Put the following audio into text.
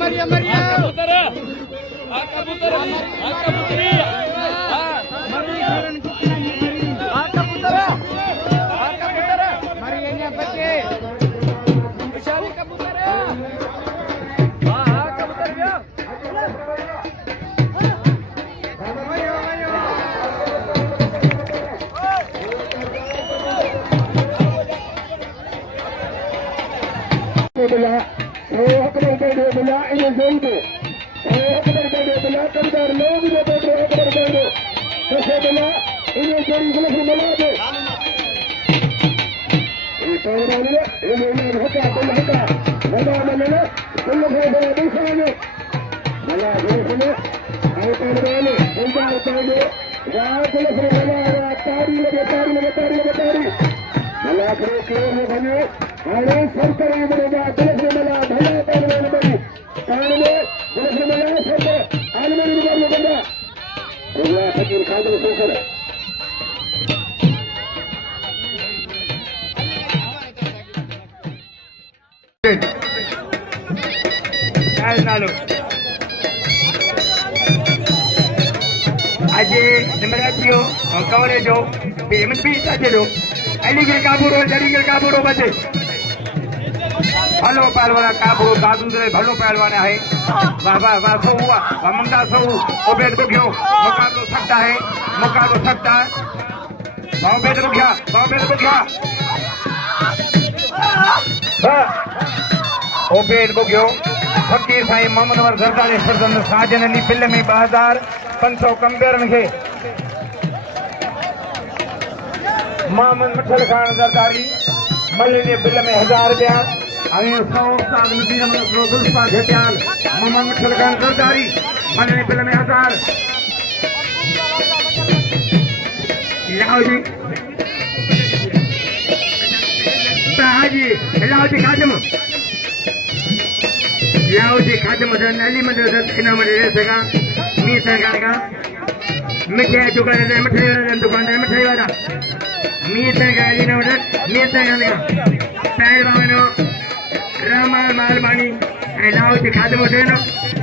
Maria, Maria. Aje Demeratio Kawarejo PMP Sajelo Aligal Kaburo Jarigal Kaburo bache Bhalo Palwana Kaburo Dadundre Bhalo Palwana hai वाह सो हुआ ममता सो Obed बुग्यो मौका तो सकता है Obed बुग्या Obed बुग्यो फकीर साईं मोहम्मद ज़रदारी सरदन साजन नी film में 2500 कंपेरन खे मोहम्मद मठल खान ज़रदारी मल्ले ने फिल्म में 1000 रुपया अभी 100 साल में दिन में रोजुल पा घेत्याल मोहम्मद मठल खान ज़रदारी मल्ले ने फिल्म में 1000 लाओजी खादम नली में दक्षिणा में रहेगा मी सरकार का मिठाई दुकान है मिठाई दुकान है मिठाई वाला मी सरकार ने मी सरकार का पहलवानों रामाल मालवानी लाओजी खादम